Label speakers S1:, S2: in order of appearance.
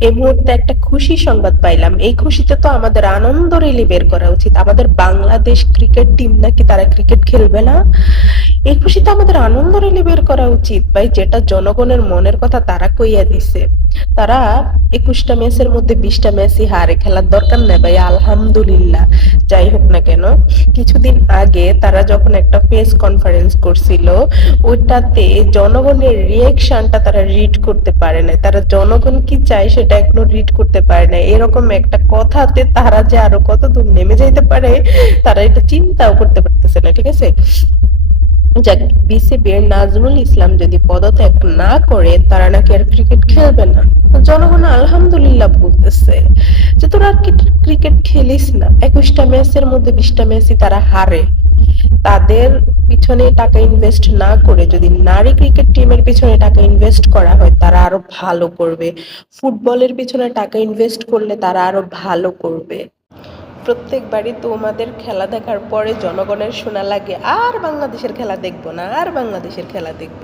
S1: এই মুহূর্তে একটা খুশি সংবাদ পাইলাম। এই খুশিতে তো আমাদের আনন্দ রেলি বের করা উচিত। আমাদের বাংলাদেশ ক্রিকেট টিম নাকি তারা ক্রিকেট খেলবে না? এই খুশিতে আমাদের আনন্দ রেলি বের করা উচিত। ভাই, যেটা জনগণের মনের কথা তারা কইয়া দিছে। তারা একুশটা ম্যাচের মধ্যে বিশটা ম্যাচই হারে খেলার দরকার নেই ভাই, আলহামদুলিল্লাহ। যাই হোক না কেন, কিছুদিন আগে তারা যখন একটা প্রেস কনফারেন্স করছিল, ওইটাতে জনগণের রিয়েকশনটা তারা রিড করতে পারে না তারা জনগণ কি চায় সেটা এখনও রিড করতে পারে না এরকম একটা কথাতে তারা যে আরও কত দূর নেমে যাইতে পারে, তারা এটা চিন্তাও করতে পারতেছে না, ঠিক আছে? যাক বিসিবির নাজমুল ইসলাম যদি পদত্যাগ না করে, তারা নাকি আর ক্রিকেট খেলবে না। জনগণ আলহামদুলিল্লাহ বলতেছে যে, তোরা ক্রিকেট খেলিস না? একুশটা ম্যাচের মধ্যে বিশটা ম্যাচই তারা হারে। তাদের পিছনে টাকা ইনভেস্ট না করে যদি নারী ক্রিকেট টিমের পিছনে টাকা ইনভেস্ট করা হয়, তারা আরও ভালো করবে। ফুটবলের পিছনে টাকা ইনভেস্ট করলে তারা আরও ভালো করবে। প্রত্যেকবারই তোমাদের খেলা দেখার পরে জনগণের শোনা লাগে, আর বাংলাদেশের খেলা দেখব না, আর বাংলাদেশের খেলা দেখব